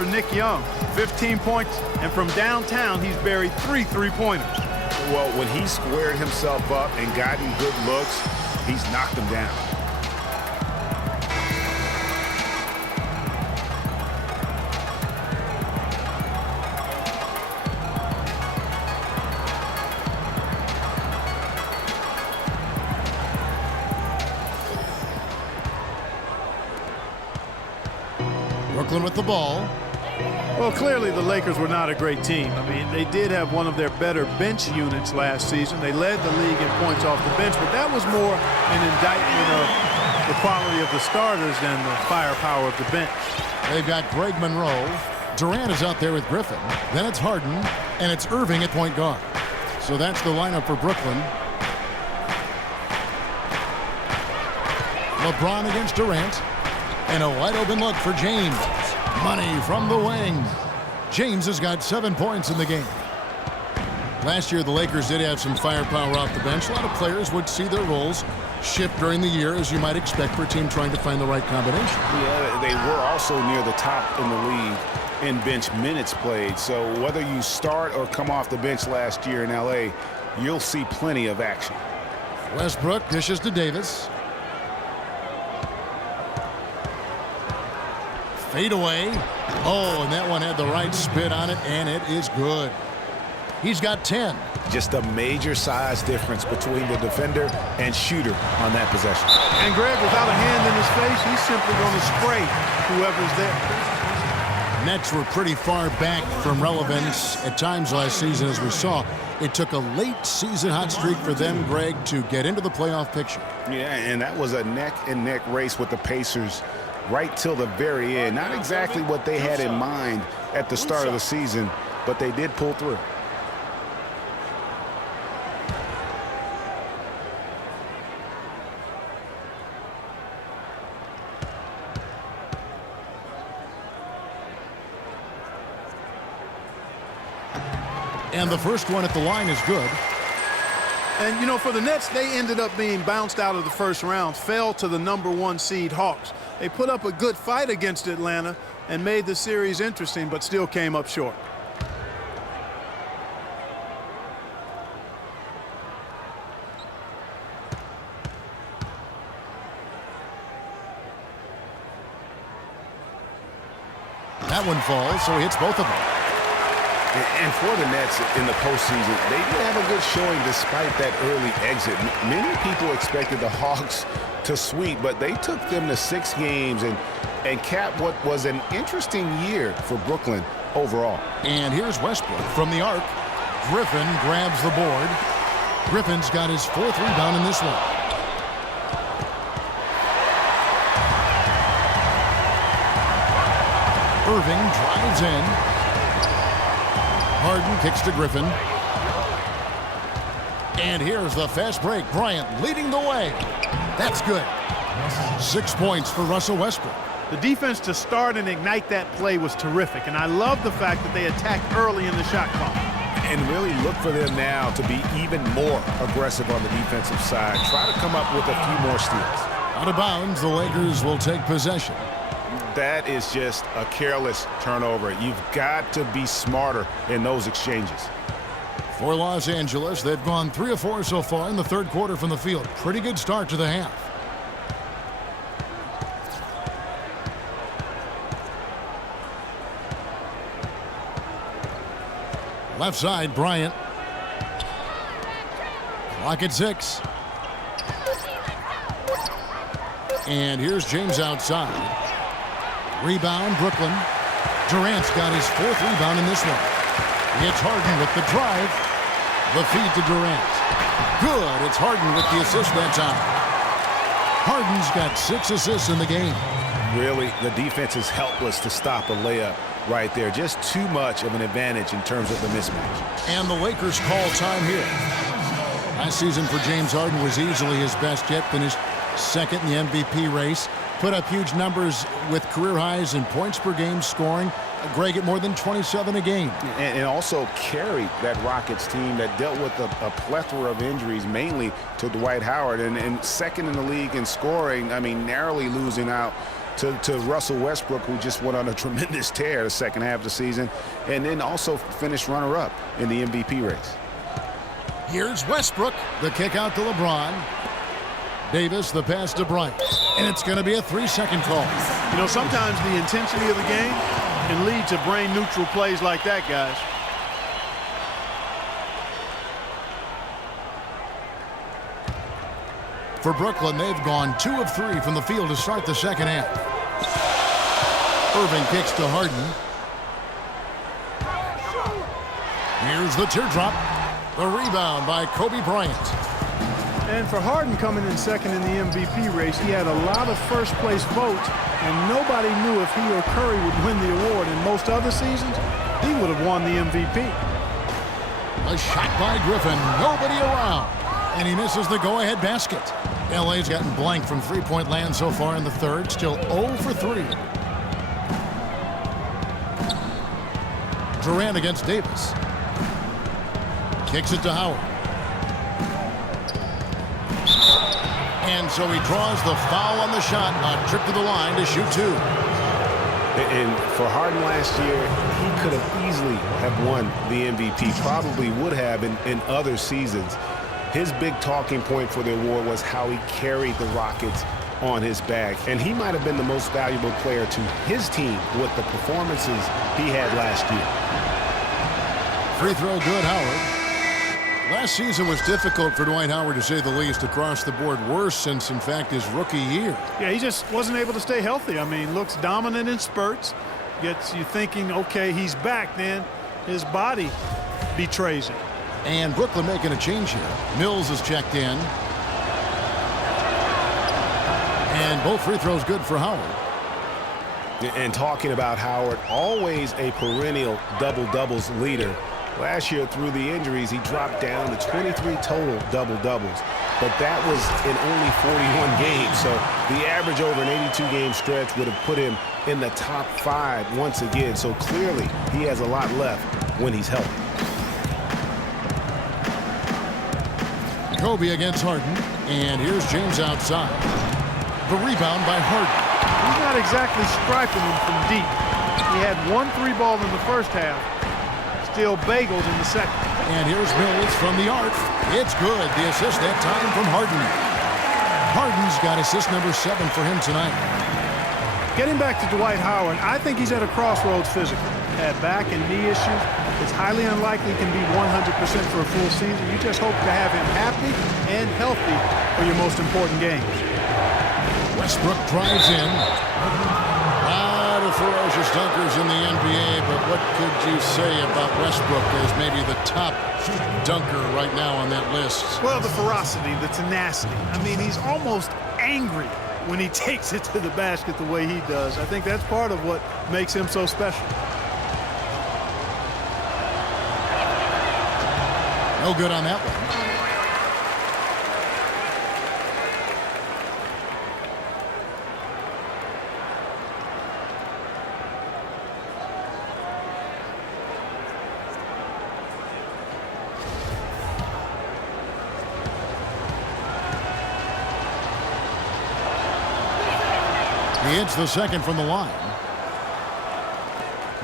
for Nick Young. 15 points, and from downtown, he's buried 3 3-pointers. Well, when he squared himself up and gotten good looks, he's knocked them down. Brooklyn with the ball. Well, clearly the Lakers were not a great team. I mean, they did have one of their better bench units last season. They led the league in points off the bench, but that was more an indictment of the quality of the starters than the firepower of the bench. They've got Greg Monroe. Durant is out there with Griffin. Then it's Harden, and it's Irving at point guard. So that's the lineup for Brooklyn. LeBron against Durant. And a wide open look for James. Money from the wing. James has got 7 points in the game. Last year, the Lakers did have some firepower off the bench. A lot of players would see their roles shift during the year, as you might expect for a team trying to find the right combination. Yeah, they were also near the top in the league in bench minutes played. So whether you start or come off the bench last year in L.A., you'll see plenty of action. Westbrook dishes to Davis. Fade away. Oh, and that one had the right spin on it, and it is good. He's got 10. Just a major size difference between the defender and shooter on that possession. And Greg, without a hand in his face, he's simply going to spray whoever's there. Nets were pretty far back from relevance at times last season, as we saw. It took a late season hot streak for them, Greg, to get into the playoff picture. Yeah, and that was a neck-and-neck race with the Pacers right till the very end. Not exactly what they had in mind at the start of the season, but they did pull through. And the first one at the line is good. And, you know, for the Nets, they ended up being bounced out of the first round, fell to the #1 seed Hawks. They put up a good fight against Atlanta and made the series interesting, but still came up short. That one falls, so he hits both of them. And for the Nets in the postseason, they did have a good showing despite that early exit. Many people expected the Hawks to sweep, but they took them to 6 games and capped what was an interesting year for Brooklyn overall. And here's Westbrook from the arc. Griffin grabs the board. Griffin's got his 4th rebound in this one. Irving drives in. Harden kicks to Griffin. And here's the fast break. Bryant leading the way. That's good. 6 points for Russell Westbrook. The defense to start and ignite that play was terrific, and I love the fact that they attacked early in the shot clock. And really look for them now to be even more aggressive on the defensive side. Try to come up with a few more steals. Out of bounds, the Lakers will take possession. That is just a careless turnover. You've got to be smarter in those exchanges. For Los Angeles, they've gone 3 of 4 so far in the third quarter from the field. Pretty good start to the half. Left side, Bryant. Clock at 6. And here's James outside. Rebound, Brooklyn. Durant's got his 4th rebound in this one. It's Harden with the drive. The feed to Durant. Good. It's Harden with the assist that time. Harden's got 6 assists in the game. Really, the defense is helpless to stop a layup right there. Just too much of an advantage in terms of the mismatch. And the Lakers call time here. Last season for James Harden was easily his best yet. Finished 2nd in the MVP race. Put up huge numbers with career highs in points per game scoring. Greg at more than 27 a game. And also carried that Rockets team that dealt with a plethora of injuries, mainly to Dwight Howard. And 2nd in the league in scoring, I mean, narrowly losing out to Russell Westbrook, who just went on a tremendous tear the second half of the season, and then also finished runner-up in the MVP race. Here's Westbrook. The kick out to LeBron. Davis, the pass to Bryant. And it's going to be a 3-second call. You know, sometimes the intensity of the game can lead to brain-neutral plays like that, guys. For Brooklyn, they've gone 2 of 3 from the field to start the second half. Irving kicks to Harden. Here's the teardrop. The rebound by Kobe Bryant. And for Harden coming in second in the MVP race, he had a lot of first-place votes, and nobody knew if he or Curry would win the award. In most other seasons, he would have won the MVP. A shot by Griffin. Nobody around. And he misses the go-ahead basket. LA's gotten blank from three-point land so far in the third. Still 0 for 3. Durant against Davis. Kicks it to Howard. And so he draws the foul on the shot. A trip to the line to shoot 2. And for Harden last year, he could have easily have won the MVP. Probably would have in other seasons. His big talking point for the award was how he carried the Rockets on his back. And he might have been the most valuable player to his team with the performances he had last year. Free throw good, Howard. Last season was difficult for Dwight Howard, to say the least, across the board. Worse since, in fact, his rookie year. Yeah, he just wasn't able to stay healthy. I mean, looks dominant in spurts. Gets you thinking, okay, he's back. Then his body betrays him. And Brooklyn making a change here. Mills is checked in. And both free throws good for Howard. And talking about Howard, always a perennial double-doubles leader. Last year, through the injuries, he dropped down to 23 total double-doubles. But that was in only 41 games. So the average over an 82-game stretch would have put him in the top 5 once again. So clearly, he has a lot left when he's healthy. Kobe against Harden. And here's James outside. The rebound by Harden. He's not exactly striping him from deep. He had 1 3-ball in the first half. Still bagels in the second. And here's Mills from the arc. It's good. The assist that time from Harden. Harden's got assist number 7 for him tonight. Getting back to Dwight Howard, I think he's at a crossroads physically. Had back and knee issues. It's highly unlikely he can be 100% for a full season. You just hope to have him happy and healthy for your most important games. Westbrook drives in. A lot of ferocious dunkers in the NBA, but what could you say about Westbrook as maybe the top dunker right now on that list? Well, the ferocity, the tenacity. I mean, he's almost angry when he takes it to the basket the way he does. I think that's part of what makes him so special. No good on that one. He hits the second from the line.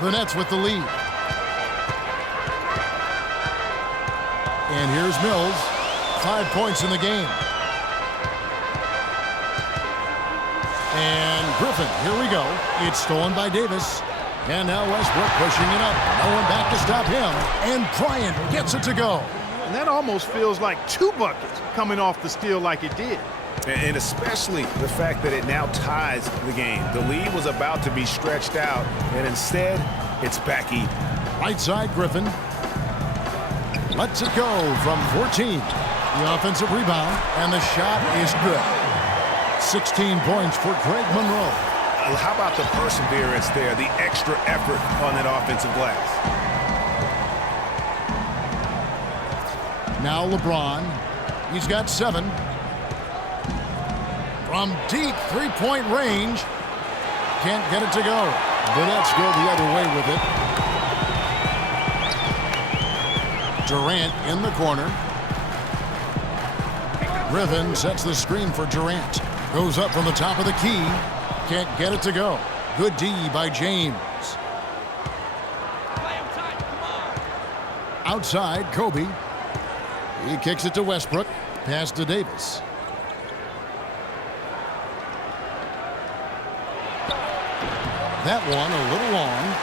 The Nets with the lead. And here's Mills. 5 points in the game. And Griffin, here we go. It's stolen by Davis. And now Westbrook pushing it up. No one back to stop him. And Bryant gets it to go. And that almost feels like 2 buckets coming off the steal like it did. And especially the fact that it now ties the game. The lead was about to be stretched out, and instead, it's back even. Right side, Griffin. Lets it go from 14. The offensive rebound, and the shot is good. 16 points for Greg Monroe. How about the perseverance there, the extra effort on that offensive glass? Now LeBron. He's got 7. From deep three-point range. Can't get it to go. The Nets go the other way with it. Durant in the corner. Griffin sets the screen for Durant. Goes up from the top of the key. can't get it to go. Good D by James. Outside, Kobe. He kicks it to Westbrook. Pass to Davis. That one a little long.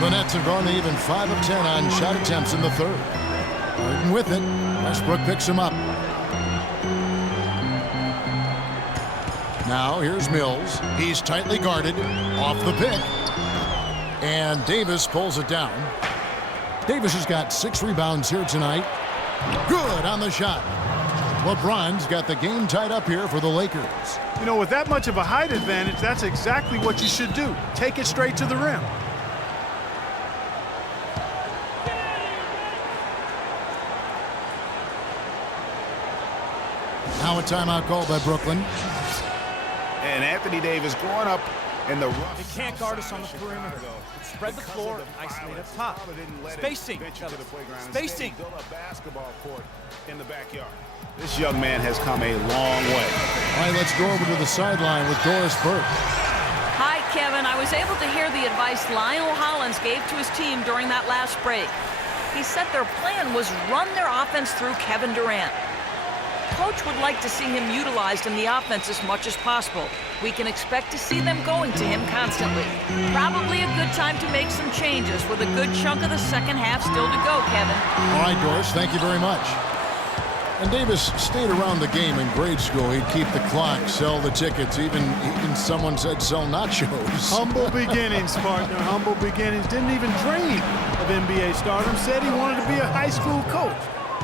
The Nets have gone to even 5 of 10 on shot attempts in the third. Harden with it. Westbrook picks him up. Now here's Mills. He's tightly guarded. Off the pick. And Davis pulls it down. Davis has got 6 rebounds here tonight. Good on the shot. LeBron's got the game tied up here for the Lakers. You know, with that much of a height advantage, that's exactly what you should do. Take it straight to the rim. Now a timeout called by Brooklyn. And Anthony Davis growing up in the rough. They can't guard us on the perimeter. Spread the floor and isolate up top. Spacing. Spacing. Build a basketball court in the backyard. This young man has come a long way. All right, let's go over to the sideline with Doris Burke. Hi, Kevin. I was able to hear the advice Lionel Hollins gave to his team during that last break. He said their plan was run their offense through Kevin Durant. Coach would like to see him utilized in the offense as much as possible. We can expect to see them going to him constantly. Probably a good time to make some changes with a good chunk of the second half still to go, Kevin. All right, Doris, thank you very much. And Davis stayed around the game in grade school. He'd keep the clock, sell the tickets, even someone said sell nachos. Humble beginnings, partner. Humble beginnings. Didn't even dream of NBA stardom. Said he wanted to be a high school coach.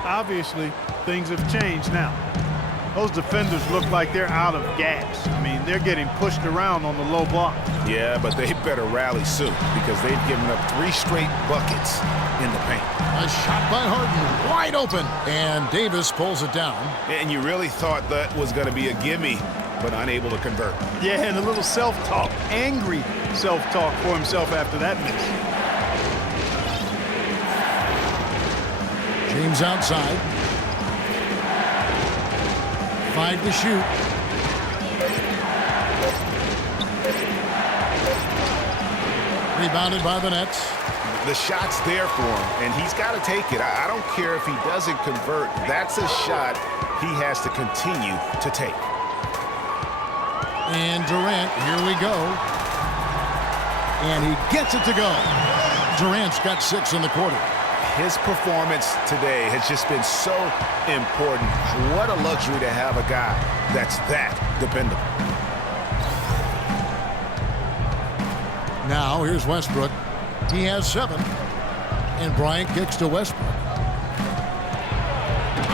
Obviously, things have changed now. Those defenders look like they're out of gas. I mean, they're getting pushed around on the low block. Yeah, but they better rally soon because they've given up 3 straight buckets in the paint. A shot by Harden, wide open, and Davis pulls it down. And you really thought that was going to be a gimme, but unable to convert. Yeah, and a little self-talk, angry self-talk for himself after that miss. James outside. 5 to shoot. Rebounded by the Nets. The shot's there for him, and he's got to take it. I don't care if he doesn't convert. That's a shot he has to continue to take. And Durant, here we go. And he gets it to go. Durant's got 6 in the quarter. His performance today has just been so important. What a luxury to have a guy that's that dependable. Now here's Westbrook. He has 7. And Bryant kicks to Westbrook.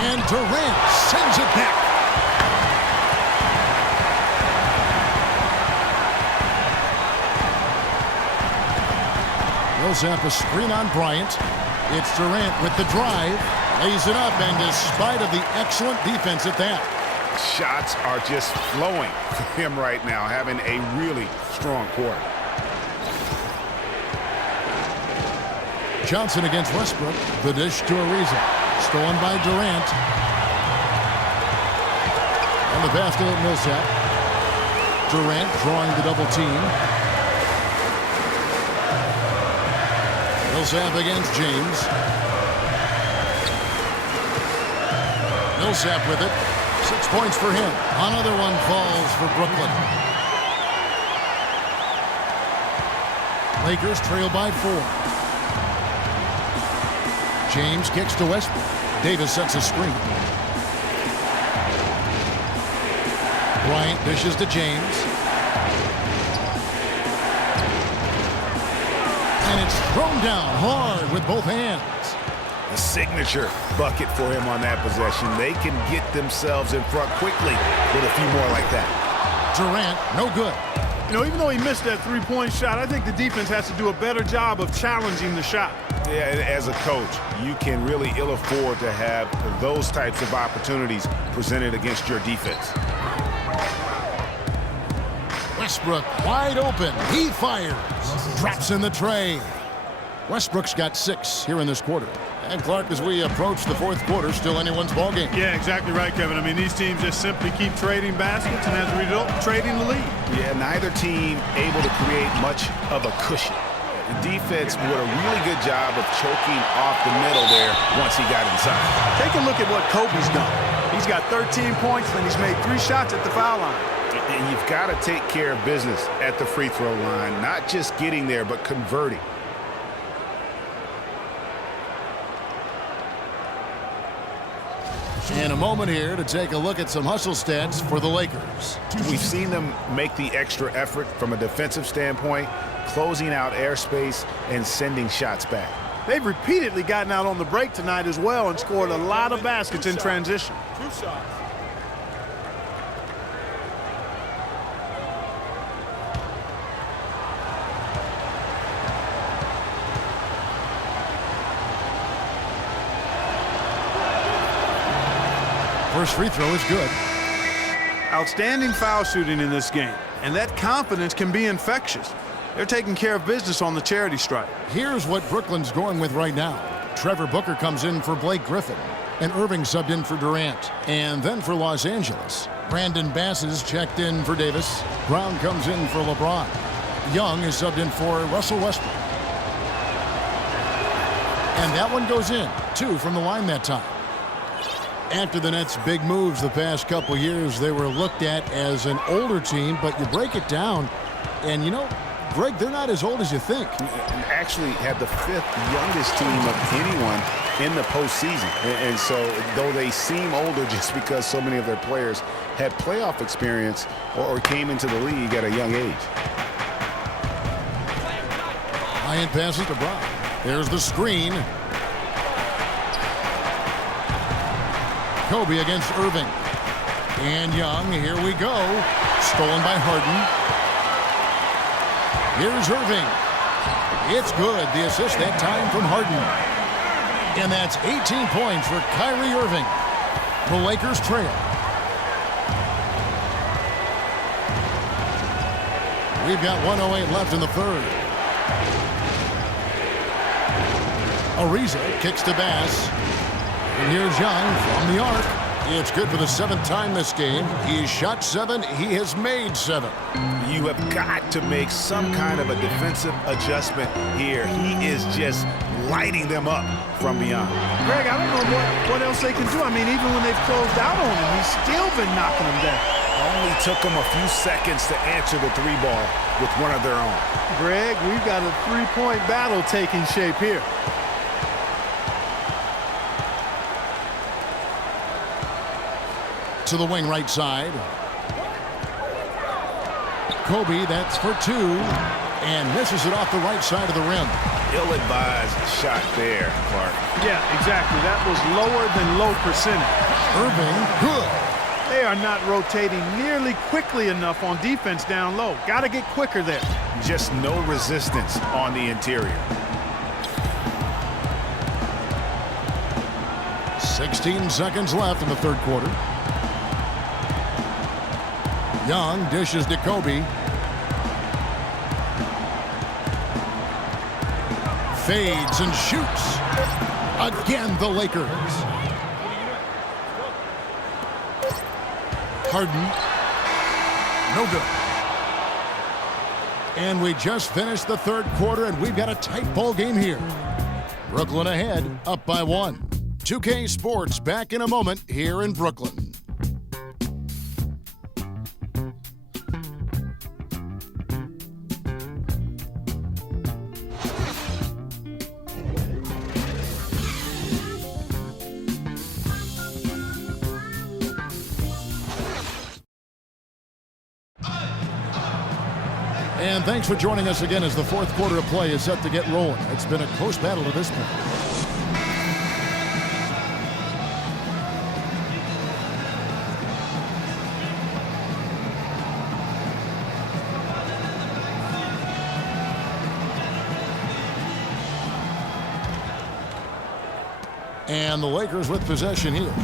And Durant sends it back. Millsap a screen on Bryant. It's Durant with the drive. Lays it up, and despite of the excellent defense at that. Shots are just flowing for him right now, having a really strong quarter. Johnson against Westbrook. The dish to Ariza. Stolen by Durant. And the basket at Millsap. Durant drawing the double team. Millsap against James. Millsap with it. 6 points for him. Another one falls for Brooklyn. Lakers trail by 4. James kicks to Westbrook. Davis sets a screen. Bryant dishes to James. And it's thrown down hard with both hands. A signature bucket for him on that possession. They can get themselves in front quickly with a few more like that. Durant, no good. You know, even though he missed that three-point shot, I think the defense has to do a better job of challenging the shot. Yeah, as a coach, you can really ill afford to have those types of opportunities presented against your defense. Westbrook wide open. He fires. Drops in the tray. Westbrook's got 6 here in this quarter. And Clark, as we approach the fourth quarter, still anyone's ball game. Yeah, exactly right, Kevin. I mean, these teams just simply keep trading baskets, and as a result, trading the lead. Yeah, neither team able to create much of a cushion. The defense did a really good job of choking off the middle there once he got inside. Take a look at what Kobe's done. He's got 13 points, and he's made 3 shots at the foul line. And you've got to take care of business at the free throw line, not just getting there, but converting. And a moment here to take a look at some hustle stats for the Lakers. We've seen them make the extra effort from a defensive standpoint, closing out airspace and sending shots back. They've repeatedly gotten out on the break tonight as well and scored a lot of baskets in transition. 2 shots. First free throw is good. Outstanding foul shooting in this game, and that confidence can be infectious. They're taking care of business on the charity stripe. Here's what Brooklyn's going with right now. Trevor Booker comes in for Blake Griffin, and Irving subbed in for Durant. And then for Los Angeles, Brandon Bass is checked in for Davis. Brown comes in for LeBron. Young is subbed in for Russell Westbrook. And that one goes in. 2 from the line that time. After the Nets' big moves the past couple years, they were looked at as an older team, but you break it down, and you know, Greg, they're not as old as you think. Actually had the 5th youngest team of anyone in the postseason. And so, though they seem older just because so many of their players had playoff experience or came into the league at a young age. High-end passes to Brown. There's the screen. Kobe against Irving. And Young, here we go. Stolen by Harden. Here's Irving. It's good. The assist that time from Harden. And that's 18 points for Kyrie Irving. The Lakers trail. We've got 1:08 left in the third. Ariza kicks to Bass. And here's Young from the arc. It's good for the 7th time this game. He's shot 7. He has made 7. You have got to make some kind of a defensive adjustment here. He is just lighting them up from beyond. Greg, I don't know what else they can do. I mean, even when they've closed out on him, he's still been knocking them down. Only took them a few seconds to answer the 3 ball with one of their own. Greg, we've got a 3-point battle taking shape here. To the wing right side. Kobe, that's for 2. And misses it off the right side of the rim. Ill-advised shot there, Clark. Yeah, exactly. That was lower than low percentage. Irving, good. They are not rotating nearly quickly enough on defense down low. Got to get quicker there. Just no resistance on the interior. 16 seconds left in the third quarter. Young dishes to Kobe. Fades and shoots. Again, the Lakers. Harden. No good. And we just finished the third quarter, and we've got a tight ball game here. Brooklyn ahead, up by 1. 2K Sports back in a moment here in Brooklyn. And thanks for joining us again as the fourth quarter of play is set to get rolling. It's been a close battle to this point. And the Lakers with possession here.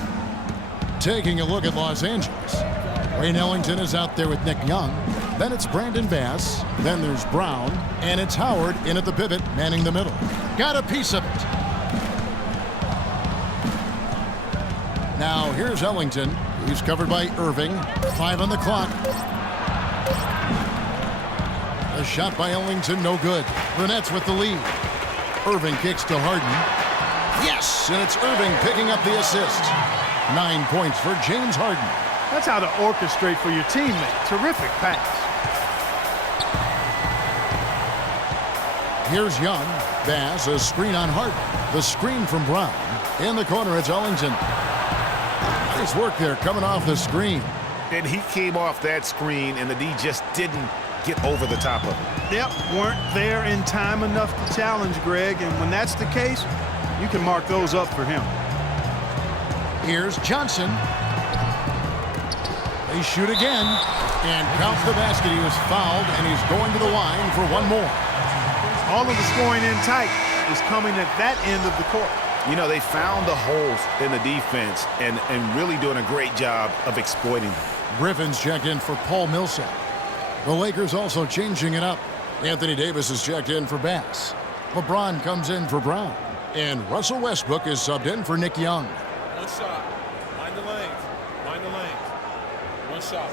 Taking a look at Los Angeles. Wayne Ellington is out there with Nick Young. Then it's Brandon Bass. Then there's Brown. And it's Howard in at the pivot, manning the middle. Got a piece of it. Now here's Ellington. He's covered by Irving. 5 on the clock. A shot by Ellington, no good. The Nets with the lead. Irving kicks to Harden. Yes, and it's Irving picking up the assist. 9 points for James Harden. That's how to orchestrate for your teammate. Terrific pass. Here's Young. Bass, a screen on Harden. The screen from Brown. In the corner, it's Ellington. Nice work there coming off the screen. And he came off that screen, and the D just didn't get over the top of it. Yep, weren't there in time enough to challenge Greg, and when that's the case, you can mark those up for him. Here's Johnson. They shoot again and count the basket. He was fouled, and he's going to the line for one more. All of the scoring in tight is coming at that end of the court. You know, they found the holes in the defense and really doing a great job of exploiting them. Griffin's checked in for Paul Millsap. The Lakers also changing it up. Anthony Davis is checked in for Bass. LeBron comes in for Brown. And Russell Westbrook is subbed in for Nick Young. One shot. Mind the lanes. Mind the lanes. One shot.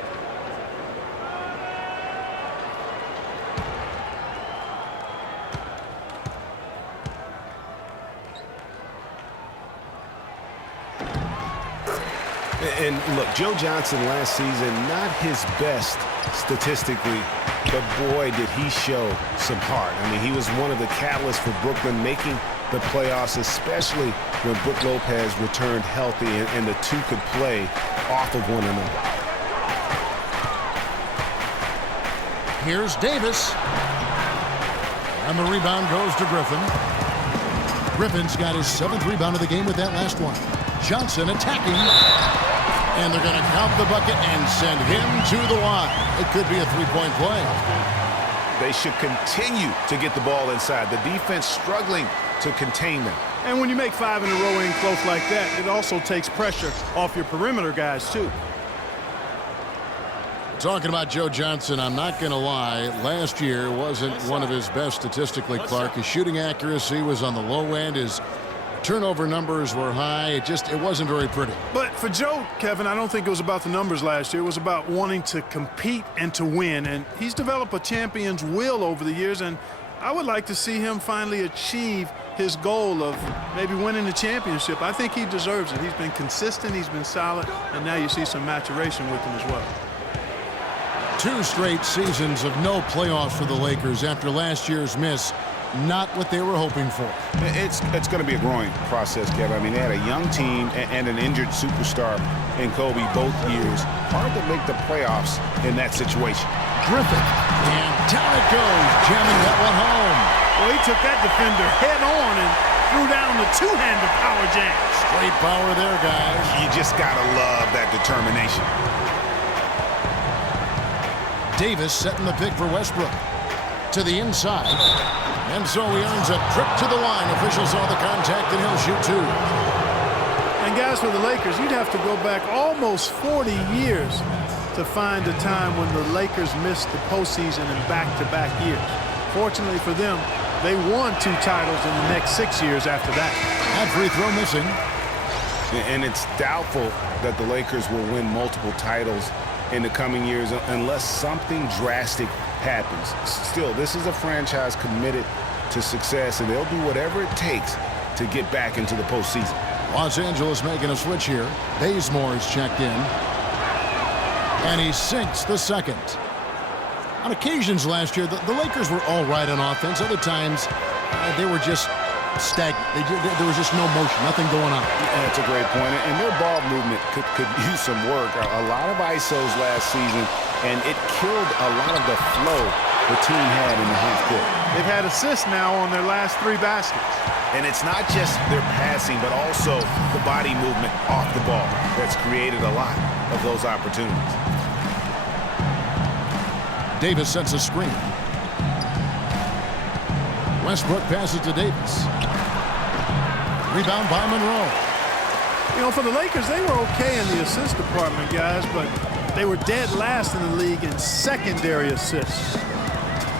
And look, Joe Johnson last season, not his best statistically, but boy, did he show some heart. I mean, he was one of the catalysts for Brooklyn making the playoffs, especially when Brook Lopez returned healthy and the two could play off of one another. Here's Davis. And the rebound goes to Griffin. Griffin's got his 7th rebound of the game with that last one. Johnson attacking. And they're going to count the bucket and send him to the line. It could be a three-point play. They should continue to get the ball inside. The defense struggling to contain them. And when you make 5 in a row in close like that, it also takes pressure off your perimeter guys, too. Talking about Joe Johnson, I'm not going to lie. Last year wasn't one of his best statistically, Clark. His shooting accuracy was on the low end. His turnover numbers were high. It wasn't very pretty. But for Joe, Kevin, I don't think it was about the numbers last year. It was about wanting to compete and to win. And he's developed a champion's will over the years. And I would like to see him finally achieve his goal of maybe winning the championship. I think he deserves it. He's been consistent. He's been solid. And now you see some maturation with him as well. 2 straight seasons of no playoffs for the Lakers after last year's miss. Not what they were hoping for. It's going to be a growing process, Kevin. I mean, they had a young team and an injured superstar in Kobe both years. Hard to make the playoffs in that situation. Griffin, and down it goes, jamming that one home. Well, he took that defender head on and threw down the two-handed power jam. Straight power there, guys. You just got to love that determination. Davis setting the pick for Westbrook. To the inside. And so he earns a trip to the line. Officials saw the contact, and he'll shoot 2. And guys, for the Lakers, you'd have to go back almost 40 years to find a time when the Lakers missed the postseason in back-to-back years. Fortunately for them, they won 2 titles in the next 6 years after that. That free throw missing. And it's doubtful that the Lakers will win multiple titles in the coming years unless something drastic happens. Still, this is a franchise committed to success, and they'll do whatever it takes to get back into the postseason. Los Angeles making a switch here. Bazemore is checked in. And he sinks the second. On occasions last year, the Lakers were all right on offense. Other times, they were just stagnant. There was just no motion, nothing going on. That's a great point. And their ball movement could use some work. A lot of ISOs last season, and it killed a lot of the flow the team had in the half court. They've had assists now on their last 3 baskets. And it's not just their passing, but also the body movement off the ball that's created a lot of those opportunities. Davis sets a screen. Westbrook passes to Davis. Rebound by Monroe. You know, for the Lakers, they were okay in the assist department, guys, but They were dead last in the league in secondary assists.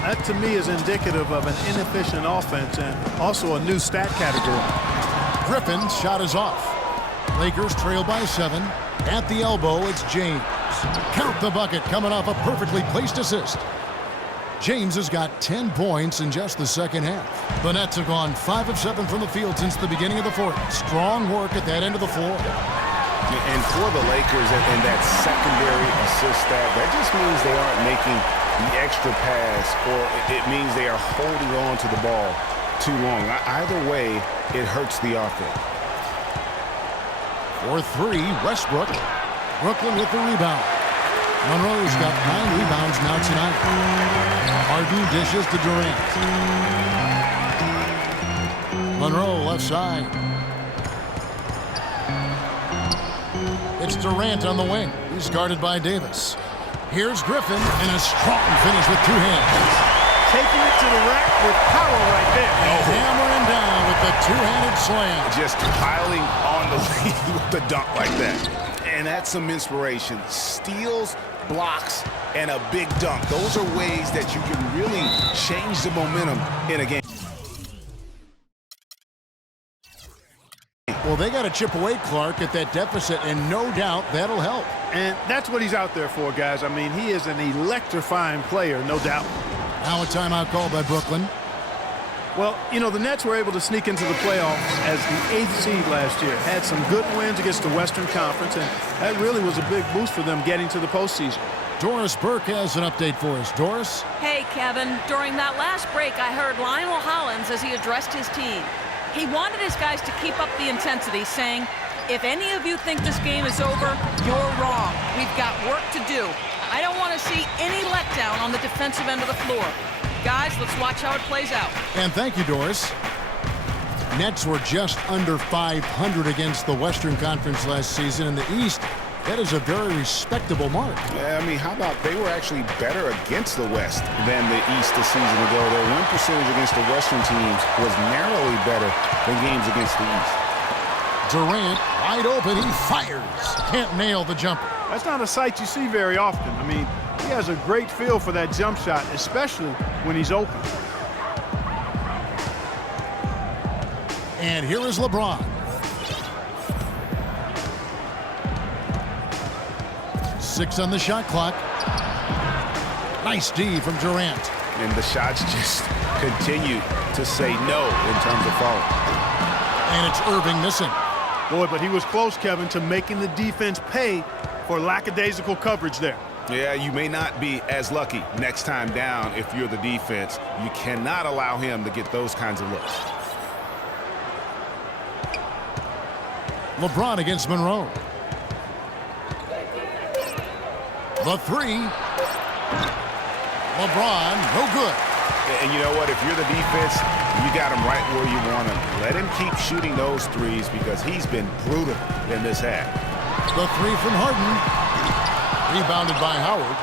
That, to me, is indicative of an inefficient offense and also a new stat category. Griffin's shot is off. Lakers trail by 7. At the elbow, it's James. Count the bucket coming off a perfectly placed assist. James has got 10 points in just the second half. The Nets have gone 5 of 7 from the field since the beginning of the fourth. Strong work at that end of the floor. And for the Lakers and that secondary assist stat, that just means they aren't making the extra pass, or it means they are holding on to the ball too long. Either way, it hurts the offense. For 3, Westbrook. Brooklyn with the rebound. Monroe's got 9 rebounds now tonight. Harden dishes to Durant. Monroe left side. It's Durant on the wing. He's guarded by Davis. Here's Griffin, and a strong finish with 2 hands. Taking it to the rack with power right there. Hammering down with the 2-handed slam. Just piling on the lead with the dunk like that. And that's some inspiration. Steals, blocks, and a big dunk. Those are ways that you can really change the momentum in a game. Well, they got to chip away, Clark, at that deficit, and no doubt that'll help. And that's what he's out there for, guys. I mean, he is an electrifying player, no doubt. Now a timeout called by Brooklyn. Well, you know, the Nets were able to sneak into the playoffs as the 8th seed last year. Had some good wins against the Western Conference, and that really was a big boost for them getting to the postseason. Doris Burke has an update for us. Doris? Hey, Kevin. During that last break, I heard Lionel Hollins as he addressed his team. He wanted his guys to keep up the intensity, saying, if any of you think this game is over, you're wrong. We've got work to do. I don't want to see any letdown on the defensive end of the floor. Guys, let's watch how it plays out. And thank you, Doris. Nets were just under 500 against the Western Conference last season. In the East, that is a very respectable mark. Yeah, I mean, how about they were actually better against the West than the East a season ago. Their win percentage against the Western teams was narrowly better than games against the East. Durant, wide open, he fires. Can't nail the jumper. That's not a sight you see very often. I mean, he has a great feel for that jump shot, especially when he's open. And here is LeBron. 6 on the shot clock. Nice D from Durant. And the shots just continue to say no in terms of falling. And it's Irving missing. Boy, but he was close, Kevin, to making the defense pay for lackadaisical coverage there. Yeah, you may not be as lucky next time down if you're the defense. You cannot allow him to get those kinds of looks. LeBron against Monroe. The 3. LeBron, no good. And you know what? If you're the defense, you got him right where you want him. Let him keep shooting those threes because he's been brutal in this half. The 3 from Harden. Rebounded by Howard.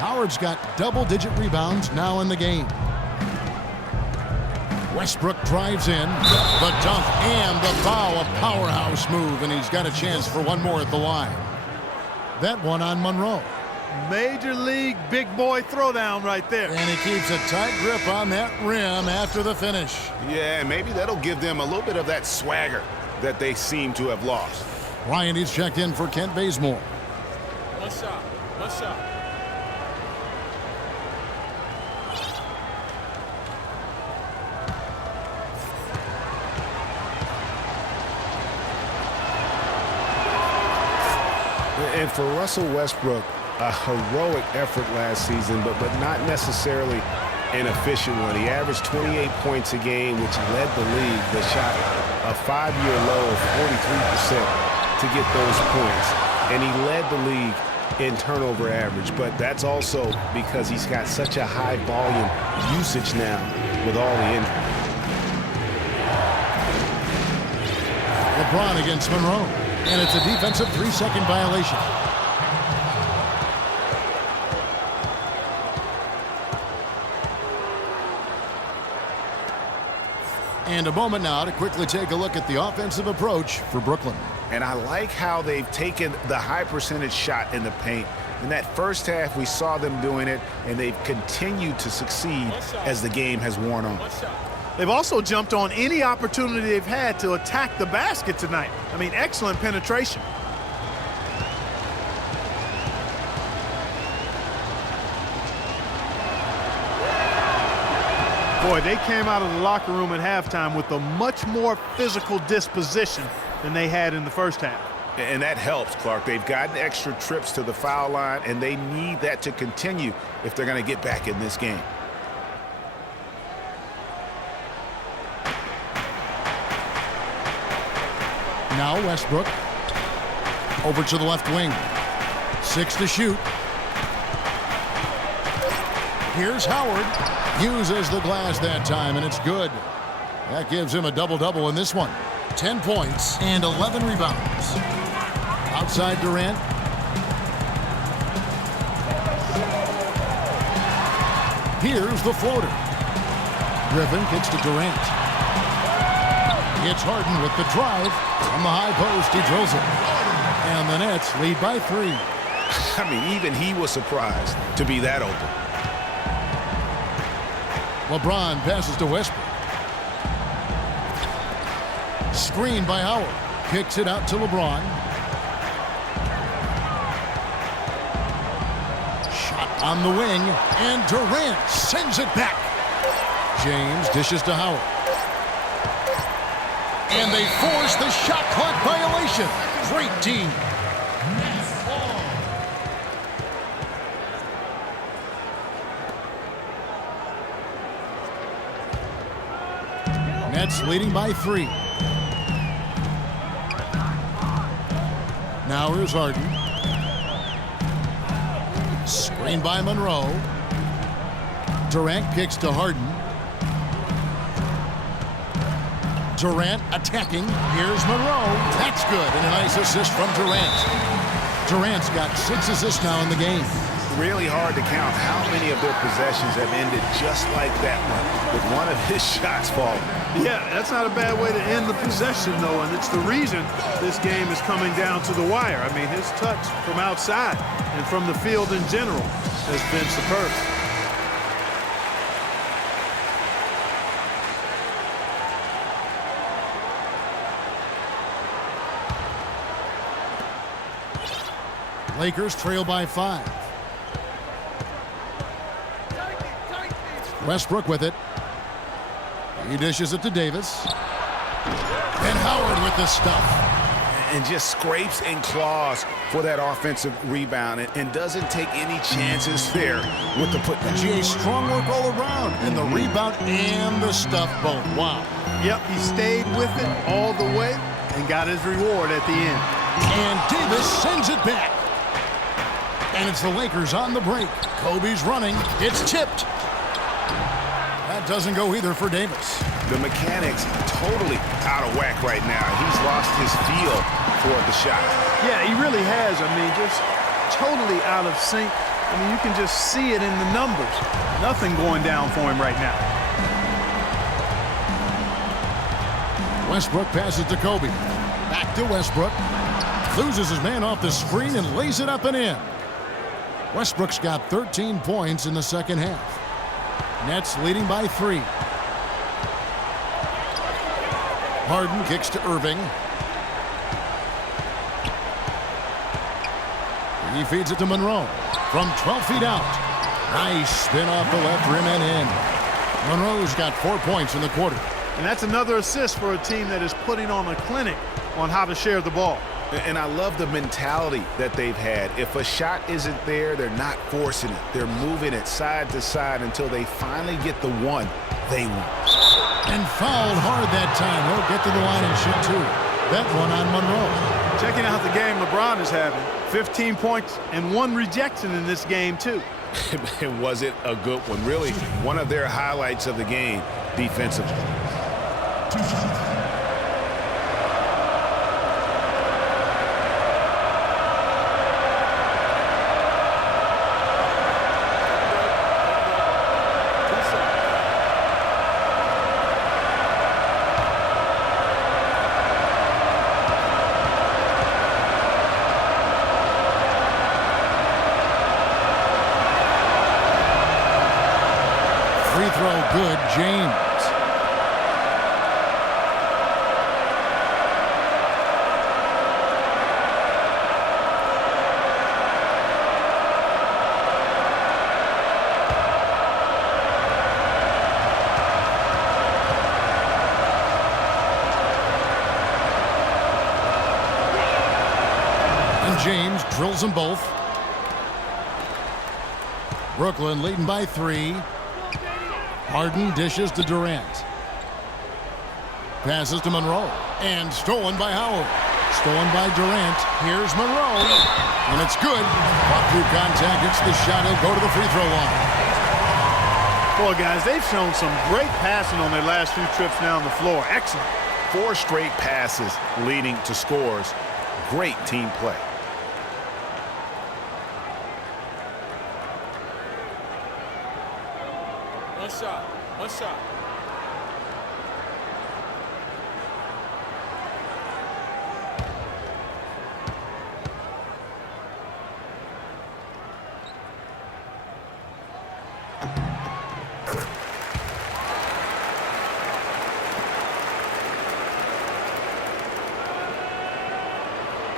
Howard's got double-digit rebounds now in the game. Westbrook drives in. The dunk and the foul. A powerhouse move, and he's got a chance for one more at the line. That one on Monroe. Major league big boy throwdown right there. And he keeps a tight grip on that rim after the finish. Yeah, maybe that'll give them a little bit of that swagger that they seem to have lost. Ryan is checked in for Kent Bazemore. One shot. One shot. And for Russell Westbrook, a heroic effort last season, but not necessarily an efficient one. He averaged 28 points a game, which led the league. The shot a 5-year low of 43% to get those points. And he led the league in turnover average, but that's also because he's got such a high volume usage now with all the injuries. LeBron against Monroe. And it's a defensive 3-second violation. And a moment now to quickly take a look at the offensive approach for Brooklyn. And I like how they've taken the high percentage shot in the paint In that first half, we saw them doing it, and they've continued to succeed as the game has worn on. They've also jumped on any opportunity they've had to attack the basket tonight. I mean, excellent penetration. Boy, they came out of the locker room at halftime with a much more physical disposition than they had in the first half. And that helps, Clark. They've gotten extra trips to the foul line, and they need that to continue if they're going to get back in this game. Now Westbrook over to the left wing. 6 to shoot. Here's Howard. Uses the glass that time, and it's good. That gives him a double-double in this one. 10 points and 11 rebounds. Outside Durant. Here's the floater. Griffin kicks to Durant. It's Harden with the drive. From the high post, he drills it. And the Nets lead by 3. I mean, even he was surprised to be that open. LeBron passes to Westbrook. Screen by Howard. Kicks it out to LeBron. Shot on the wing. And Durant sends it back. James dishes to Howard. And they force the shot clock violation. Great team. Nets leading by 3. Now here's Harden. Screen by Monroe. Durant kicks to Harden. Durant attacking. Here's Monroe. That's good. And a nice assist from Durant. Durant's got 6 assists now in the game. Really hard to count how many of their possessions have ended just like that one, with one of his shots falling. Yeah, that's not a bad way to end the possession, though, and it's the reason this game is coming down to the wire. I mean, his touch from outside and from the field in general has been superb. Lakers trail by 5. Westbrook with it. He dishes it to Davis. And Howard with the stuff. And just scrapes and claws for that offensive rebound and doesn't take any chances there with the putback. GA strong work all around. And the rebound and the stuff both. Wow. Yep, he stayed with it all the way and got his reward at the end. And Davis sends it back. And it's the Lakers on the break. Kobe's running. It's tipped. That doesn't go either for Davis. The mechanics totally out of whack right now. He's lost his feel for the shot. Yeah, he really has. I mean, just totally out of sync. I mean, you can just see it in the numbers. Nothing going down for him right now. Westbrook passes to Kobe. Back to Westbrook. Loses his man off the screen and lays it up and in. Westbrook's got 13 points in the second half. Nets leading by 3. Harden kicks to Irving. He feeds it to Monroe. From 12 feet out. Nice spin off the left rim and in. Monroe's got 4 points in the quarter. And that's another assist for a team that is putting on a clinic on how to share the ball. And I love the mentality that they've had. If a shot isn't there, they're not forcing it. They're moving it side to side until they finally get the one they want. And fouled hard that time. He'll get to the line and shoot 2. That one on Monroe. Checking out the game LeBron is having. 15 points and 1 rejection in this game, too. And was it a good one? Really, one of their highlights of the game defensively. James drills them both. Brooklyn leading by 3. Harden dishes to Durant. Passes to Monroe. And stolen by Howard. Stolen by Durant. Here's Monroe. And it's good. Fought through contact. Gets the shot. He'll go to the free throw line. Boy, guys, they've shown some great passing on their last few trips down the floor. Excellent. 4 straight passes leading to scores. Great team play. One shot. One shot.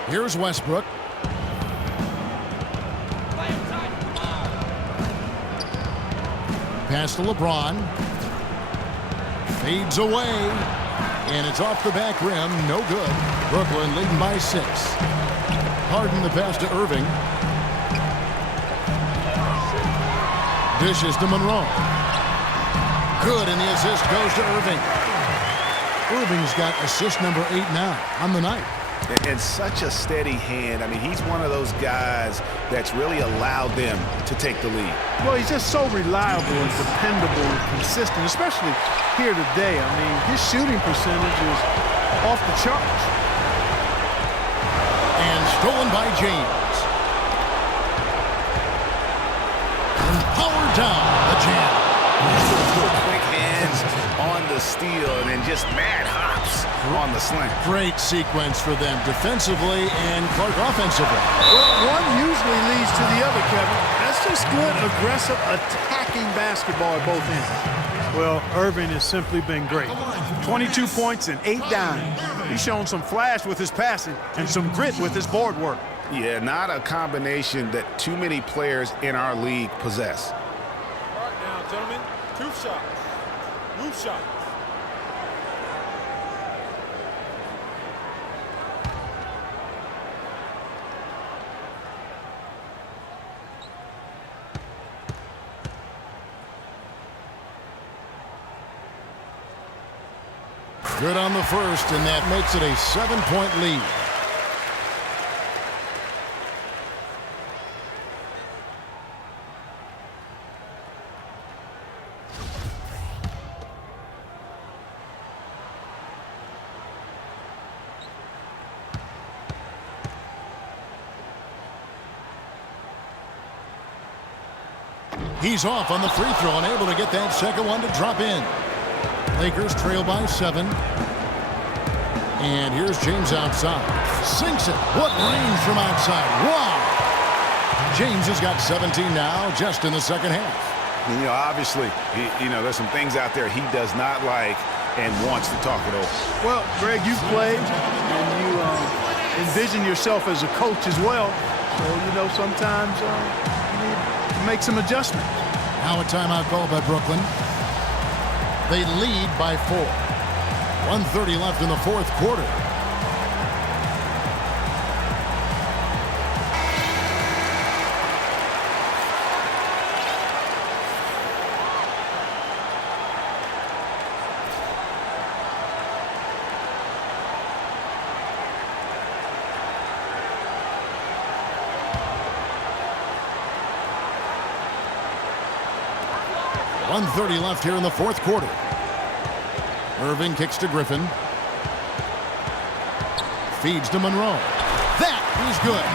Here's Westbrook. Pass to LeBron. Fades away. And it's off the back rim. No good. Brooklyn leading by 6. Harden the pass to Irving. Dishes to Monroe. Good, and the assist goes to Irving. Irving's got assist number 8 now on the night. And such a steady hand. I mean, he's one of those guys that's really allowed them to take the lead. Well, he's just so reliable and dependable and consistent, especially here today. I mean, his shooting percentage is off the charts. And stolen by James. And powered down the jam. Quick hands on the steal and then just mad hops on the slant. Great sequence for them defensively and Clark offensively. Well, one usually leads to the other, Kevin. That's just good, aggressive, attacking basketball at both ends. Well, Irving has simply been great. 22 points and 8 dimes. He's shown some flash with his passing and some grit with his board work. Yeah, not a combination that too many players in our league possess. All right now, gentlemen. 2 shots. Roof shot. Good on the first, and that makes it a 7-point lead. He's off on the free throw and able to get that second one to drop in. Lakers trail by 7. And here's James outside. Sinks it. What range from outside. Wow. James has got 17 now just in the second half. You know, obviously, there's some things out there he does not like and wants to talk it over. Well, Greg, you've played and you envision yourself as a coach as well. So, sometimes you need to make some adjustments. Now a timeout call by Brooklyn. They lead by 4. 1:30 left in the fourth quarter. .130 left here in the fourth quarter. Irving kicks to Griffin. Feeds to Monroe. That is good.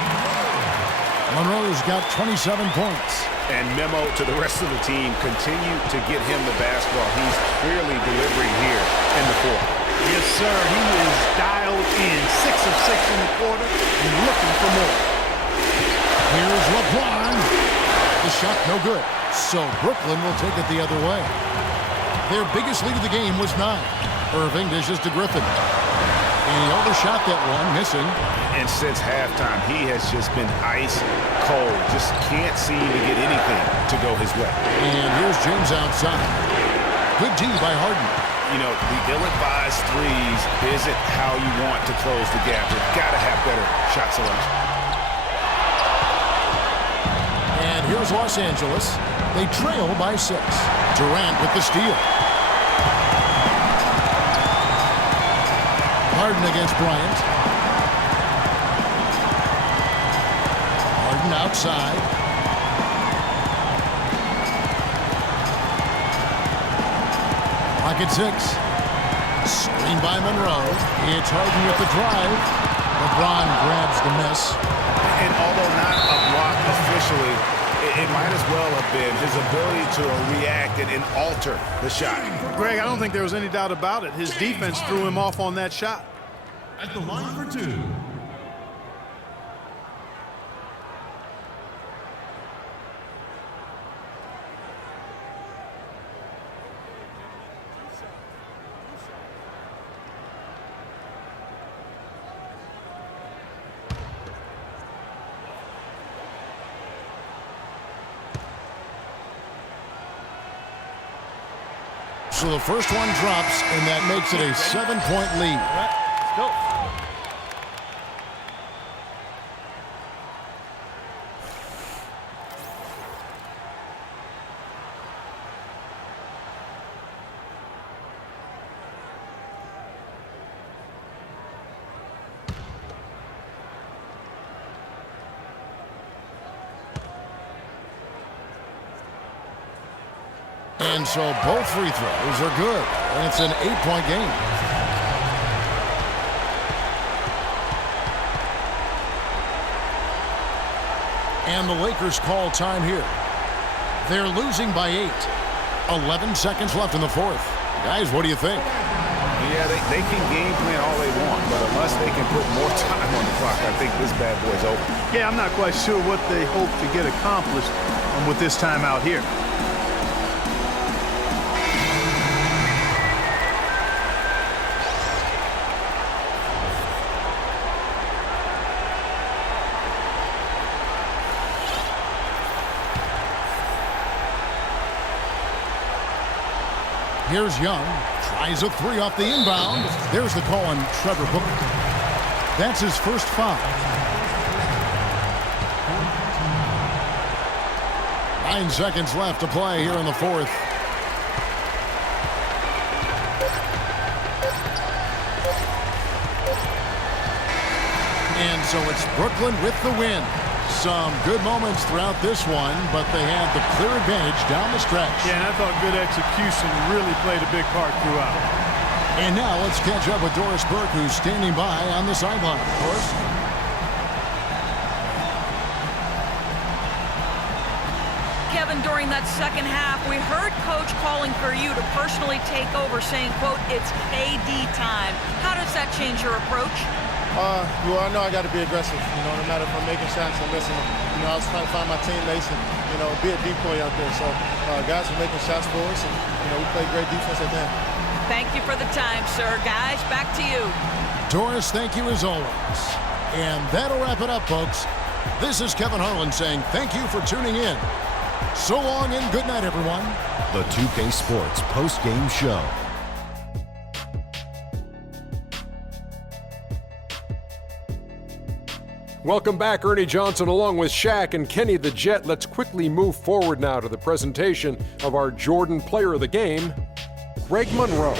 Monroe's got 27 points. And memo to the rest of the team, continue to get him the basketball. He's clearly delivering here in the fourth. Yes, sir. He is dialed in. 6 of 6 in the quarter and looking for more. Here's LeBron. The shot no good. So Brooklyn will take it the other way. Their biggest lead of the game was 9. Irving dishes to Griffin. And he overshot that one, missing. And since halftime, he has just been ice cold. Just can't seem to get anything to go his way. And here's James outside. Good D by Harden. The ill-advised threes isn't how you want to close the gap. You've got to have better shot selection. here's Los Angeles. They trail by 6. Durant with the steal. Harden against Bryant. Harden outside. Pocket 6. Screen by Monroe. It's Harden with the drive. LeBron grabs the miss. And although not a block officially, it might as well have been his ability to react and alter the shot. Greg, I don't think there was any doubt about it. His defense threw him off on that shot. At the line for 2. So the first one drops, and that makes it a 7-point lead. All right, let's go. And so both free throws are good, and it's an 8-point game. And the Lakers call time here. They're losing by 8. 11 seconds left in the fourth. Guys, what do you think? Yeah, they can game plan all they want, but unless they can put more time on the clock, I think this bad boy's over. Yeah, I'm not quite sure what they hope to get accomplished with this timeout here. Here's Young. Tries a 3 off the inbound. There's the call on Trevor Booker. That's his first foul. 9 seconds left to play here in the fourth. And so it's Brooklyn with the win. Some good moments throughout this one, but they had the clear advantage down the stretch. Yeah, and I thought good execution really played a big part throughout. And now let's catch up with Doris Burke, who's standing by on the sideline. Doris? Kevin, during that second half, we heard Coach calling for you to personally take over, saying, quote, it's KD time. How does that change your approach? Well, I know I got to be aggressive. No matter if I'm making shots or missing them. I was trying to find my teammates and, be a decoy out there. So guys are making shots for us, and, we played great defense at the end. Thank you for the time, sir. Guys, back to you. Doris, thank you as always. And that'll wrap it up, folks. This is Kevin Harlan saying thank you for tuning in. So long and good night, everyone. The 2K Sports post-game show. Welcome back, Ernie Johnson, along with Shaq and Kenny the Jet. Let's quickly move forward now to the presentation of our Jordan Player of the Game, Greg Monroe.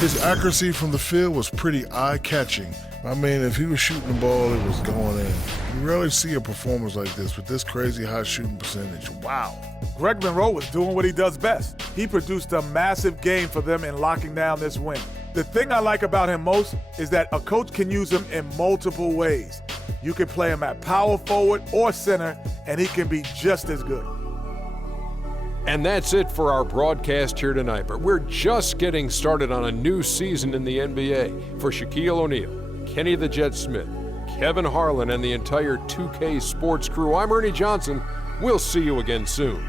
His accuracy from the field was pretty eye-catching. I mean, if he was shooting the ball, it was going in. You rarely see a performance like this with this crazy high shooting percentage. Wow. Greg Monroe was doing what he does best. He produced a massive game for them in locking down this win. The thing I like about him most is that a coach can use him in multiple ways. You can play him at power forward or center, and he can be just as good. And that's it for our broadcast here tonight, but we're just getting started on a new season in the NBA. For Shaquille O'Neal, Kenny the Jet Smith, Kevin Harlan, and the entire 2K Sports crew, I'm Ernie Johnson. We'll see you again soon.